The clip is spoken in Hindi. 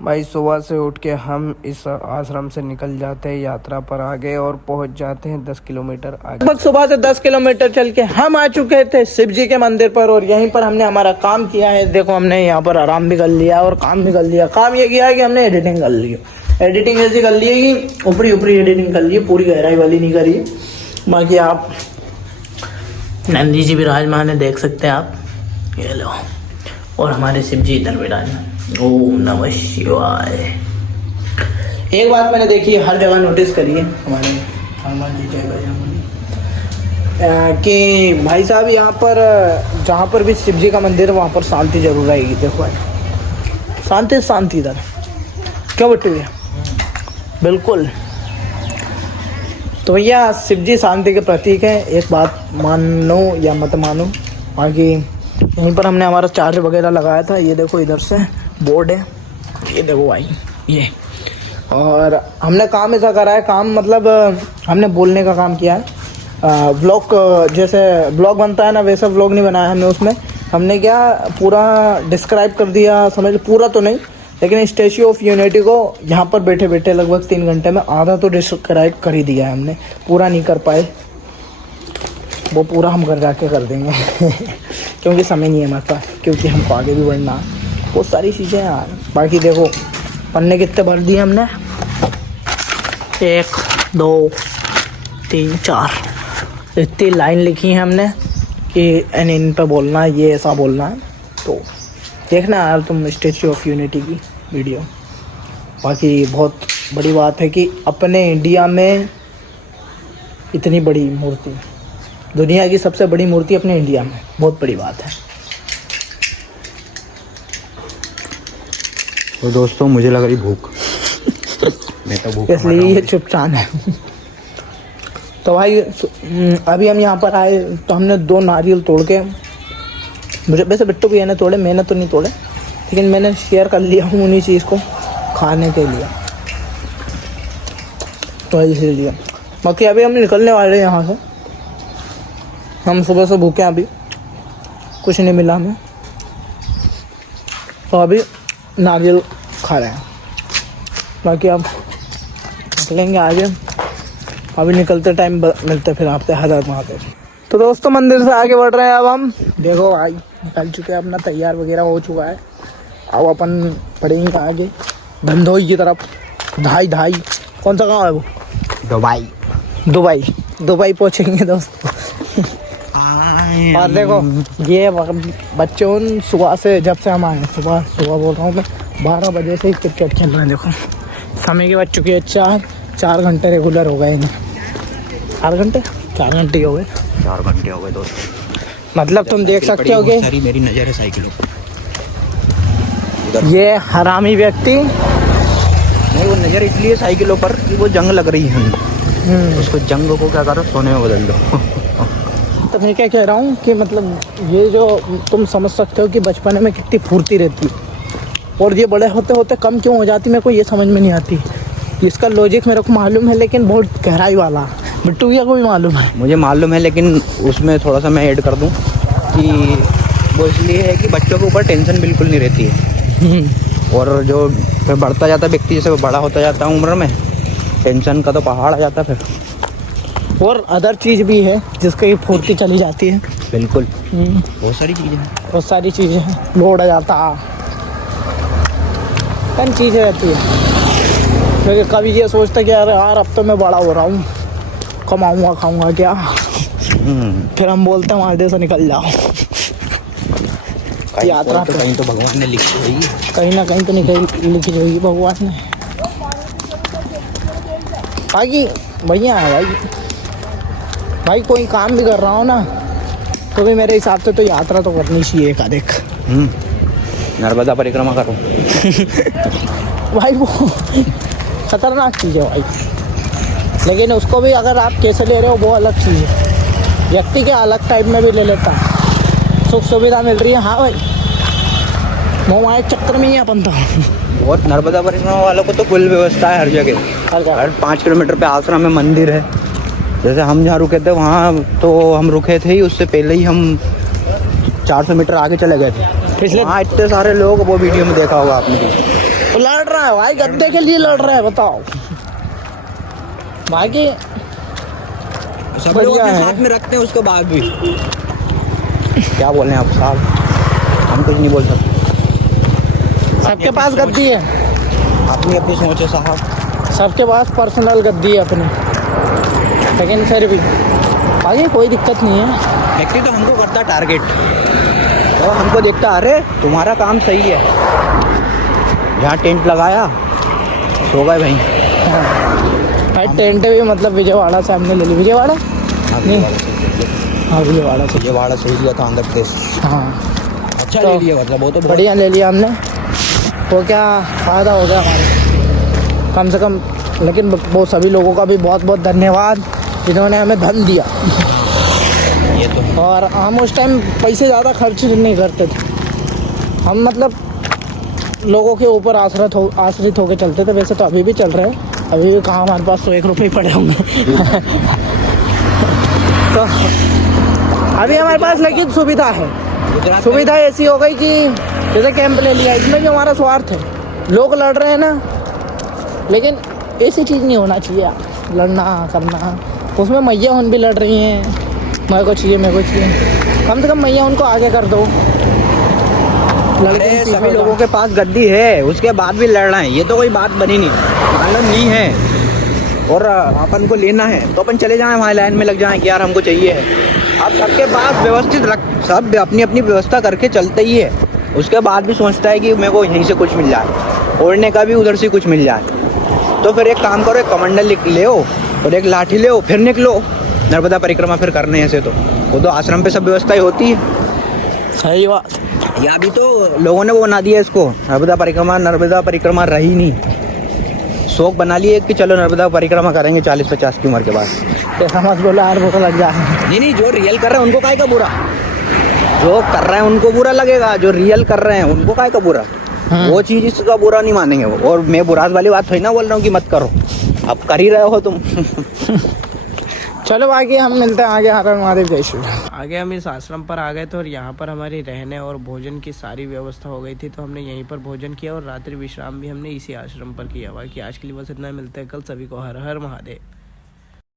भाई सुबह से उठ के हम इस आश्रम से निकल जाते हैं यात्रा पर आगे और पहुंच जाते हैं 10 किलोमीटर आगे। लगभग सुबह से 10 किलोमीटर चल के हम आ चुके थे शिव जी के मंदिर पर और यहीं पर हमने हमारा काम किया है। देखो हमने यहाँ पर आराम भी कर लिया और काम भी कर लिया। काम ये किया है कि हमने एडिटिंग कर ली। एडिटिंग ऐसी कर ली है कि ऊपरी एडिटिंग कर ली है, पूरी गहराई वाली नहीं करी। बाकी आप नंदी जी विराजमान है, देख सकते हैं आप, ये लो। और हमारे शिव जी इधर विराजमान। ओम नमः शिवाय। एक बात मैंने देखी है, हर जगह नोटिस करी है हमारे हनुमान जी जय बजरंगबली कि भाई साहब यहाँ पर जहाँ पर भी शिव जी का मंदिर है वहाँ पर शांति जरूर रहेगी। देखो भाई, शांति इधर क्यों बट्टी भैया? बिल्कुल। तो भैया शिव जी शांति के प्रतीक है। एक बात मानो या मत मानो, बाकी यहीं पर हमने हमारा चार्ज वगैरह लगाया था। ये देखो इधर से बोर्ड है, ये देखो भाई ये। और हमने काम ऐसा करा है, काम मतलब हमने बोलने का काम किया है। व्लॉग जैसे व्लॉग बनता है ना, वैसा व्लॉग नहीं बनाया हमने। उसमें हमने क्या पूरा डिस्क्राइब कर दिया, समझ पूरा तो नहीं, लेकिन स्टैच्यू ऑफ यूनिटी को यहाँ पर बैठे बैठे लगभग 3 घंटे में आधा तो डिस्क्राइब कर ही दिया है हमने। पूरा नहीं कर पाए, वो पूरा हम घर जाके कर देंगे क्योंकि समय नहीं है हमारे पास, क्योंकि हमको आगे भी बढ़ना है, बहुत सारी चीज़ें यार। बाकी देखो पन्ने कितने भर दिए हमने, 1 2 3 4 इतनी लाइन लिखी है हमने कि इन पे बोलना है, ये ऐसा बोलना है। तो देखना यार तुम स्टैच्यू ऑफ यूनिटी की वीडियो। बाकी बहुत बड़ी बात है कि अपने इंडिया में इतनी बड़ी मूर्ति, दुनिया की सबसे बड़ी मूर्ति अपने इंडिया में, बहुत बड़ी बात है। तो दोस्तों मुझे लग रही भूख मैं तो भूख इसलिए ये चुपचान है तो भाई अभी हम यहाँ पर आए तो हमने 2 नारियल तोड़ के, मुझे वैसे बिट्टू भी ने तोड़े, मैंने तो नहीं तोड़े, लेकिन मैंने शेयर कर लिया हूँ उन्हीं चीज़ को खाने के लिए, तो इसीलिए। बाकी अभी हम निकलने वाले हैं यहाँ से। हम सुबह से भूखे हैं, अभी कुछ नहीं मिला हमें, तो अभी नारियल खा रहे हैं। बाकी अब निकलेंगे आगे, अभी निकलते टाइम मिलते फिर आपसे। हज़ार महादेव। तो दोस्तों मंदिर से आगे बढ़ रहे हैं अब हम। देखो भाई निकल चुके हैं, अपना तैयार वगैरह हो चुका है। अब अपन पढ़ेंगे आगे धंधोई की तरफ। धाई कौन सा गाँव है वो? दुबई पहुँचेंगे दोस्तों। और देखो ये बच्चे उन सुबह से, जब से हम आए सुबह बोल रहा हूँ मैं, 12 बजे से ही क्रिकेट खेल रहे हैं। देखो समय के बज चुके हैं 4 घंटे रेगुलर हो गए इन्हें। 4 घंटे ही हो गए। 4 घंटे हो गए दोस्तों। मतलब तुम देख सकते हो कि मेरी नज़र है साइकिलों पर। ये हरामी व्यक्ति नहीं, वो नज़र इसलिए साइकिलों पर कि वो जंग लग रही है, उसको जंग को क्या करो सोने में बदल दो। तो मैं क्या कह रहा हूँ कि मतलब ये जो तुम समझ सकते हो कि बचपन में कितनी फुर्ती रहती है और ये बड़े होते होते कम क्यों हो जाती, मेरे को ये समझ में नहीं आती। इसका लॉजिक मेरे को मालूम है, लेकिन बहुत गहराई वाला। बिट्टू भैया को भी मालूम है? मुझे मालूम है, लेकिन उसमें थोड़ा सा मैं ऐड कर दूं कि वो इसलिए है कि बच्चों के ऊपर टेंशन बिल्कुल नहीं रहती है, और जो फिर बढ़ता जाता व्यक्ति, जैसे वो बड़ा होता जाता है उम्र में, टेंशन का तो पहाड़ आ जाता फिर। और अदर चीज़ भी है जिसकी फुर्ती चली जाती है। बिल्कुल बहुत सारी चीज़ें हैं, लोड आ जाता, कई चीज़ें रहती है। क्योंकि कभी ये सोचता कि यार अब तो मैं बड़ा हो रहा हूँ, कमाऊँगा खाऊँगा क्या, फिर हम बोलते हैं वहाँ से निकल जाओ यात्रा पे। कहीं तो भगवान ने लिखी हुई, कहीं ना कहीं तो लिखी होगी भगवान ने। बाकी बढ़िया है भाई कोई काम भी कर रहा हो ना, तो भी मेरे हिसाब से तो यात्रा तो करनी चाहिए एक आधिक। नर्मदा परिक्रमा करो भाई वो खतरनाक चीज़ है भाई, लेकिन उसको भी अगर आप कैसे ले रहे हो वो अलग चीज़ है। व्यक्ति के अलग टाइप में भी ले लेता है, सुख सुविधा मिल रही है। हाँ भाई मोबाइल चक्कर में ही अपन था। और नर्मदा परिक्रमा वालों को तो फुल व्यवस्था है हर जगह। हर 5 किलोमीटर पे आश्रम में मंदिर है। जैसे हम जहाँ रुके थे वहाँ तो हम रुके थे ही, उससे पहले ही हम 400 मीटर आगे चले गए थे। पिछले वहाँ इतने सारे लोग, वो वीडियो में देखा होगा आपने। लड़ रहा है भाई, गद्दे के लिए लड़ रहे हैं, बताओ बाकी सब लोग बढ़िया अपने है। साथ में रखते हैं उसके बाद भी। क्या बोल रहे हैं आप साहब, हम कुछ नहीं बोल सकते। सबके पास गद्दी है, अपनी अपनी सोच है साहब। सबके पास पर्सनल गद्दी है अपनी, लेकिन फिर भी बाकी कोई दिक्कत नहीं है। व्यक्ति तो हमको करता टारगेट, और हमको देखता अरे तुम्हारा काम सही है, जहाँ टेंट लगाया सो गए भाई। भाई टेंट भी मतलब विजयवाड़ा से हमने ले ली। विजयवाड़ा नहीं, हाँ विजयवाड़ा से। ये वाड़ा सही लिया था आंध्र प्रदेश। हाँ अच्छा तो ले लिया, मतलब वो तो बहुत बढ़िया ले लिया हमने, तो क्या फ़ायदा हो गया हमारे कम से कम। लेकिन वो सभी लोगों का भी बहुत बहुत धन्यवाद जिन्होंने हमें धन दिया। ये तो और हम उस टाइम पैसे ज़्यादा खर्च नहीं करते थे, हम मतलब लोगों के ऊपर आश्रित होकर चलते थे। वैसे तो अभी भी चल रहे हैं, अभी भी कहाँ हमारे पास तो 1 रुपये पड़े होंगे। तो अभी हमारे पास लेकिन सुविधा है। गुजरात सुविधा ऐसी हो गई कि जैसे कैंप ले लिया, इसमें भी हमारा स्वार्थ है। लोग लड़ रहे हैं ना, लेकिन ऐसी चीज़ नहीं होना चाहिए लड़ना करना। उसमें मैया उन भी लड़ रही हैं, मेरे को चाहिए मेरे को चाहिए, कम से कम मैया उनको आगे कर दो। लड़के अरे सभी लोगों के पास गद्दी है, उसके बाद भी लड़ रहे हैं, ये तो कोई बात बनी नहीं। मालूम नहीं है और अपन को लेना है तो अपन चले जाएं वहाँ लाइन में लग जाएं कि यार हमको चाहिए है। अब सबके पास व्यवस्थित रख, सब अपनी अपनी व्यवस्था करके चलते ही है। उसके बाद भी सोचता है कि मेरे को यहीं से कुछ मिल जाए, ओढ़ने का भी उधर से कुछ मिल जाए। तो फिर एक काम करो, एक कमंडल ले हो और एक लाठी ले हो, फिर निकलो नर्मदा परिक्रमा फिर करने। ऐसे तो वो तो आश्रम पे सब व्यवस्था ही होती है। सही बात। या भी तो लोगों ने वो बना दिया इसको, नर्मदा परिक्रमा रही नहीं, शौक बना लिए कि चलो नर्मदा परिक्रमा करेंगे 40-50 की उम्र के बाद। ऐसा मत बोला यार, भूख लग जाए। नहीं, जो रियल कर रहे हैं उनको काहे का बुरा, जो कर रहे हैं उनको बुरा लगेगा, जो रियल कर रहे हैं उनको काहे का बुरा। वो चीज इसका बुरा नहीं मानेंगे वो। और मैं बुरास वाली बात थोड़ी ना बोल रहा हूँ कि मत करो, अब कर ही रहे हो तुम। चलो आगे हम मिलते हैं आगे। हर हर महादेव, जय श्री राम। आगे हम इस आश्रम पर आ गए थे और यहाँ पर हमारी रहने और भोजन की सारी व्यवस्था हो गई थी, तो हमने यहीं पर भोजन किया और रात्रि विश्राम भी हमने इसी आश्रम पर किया। बाकी आज के लिए बस इतना, मिलते हैं कल। सभी को हर हर महादेव।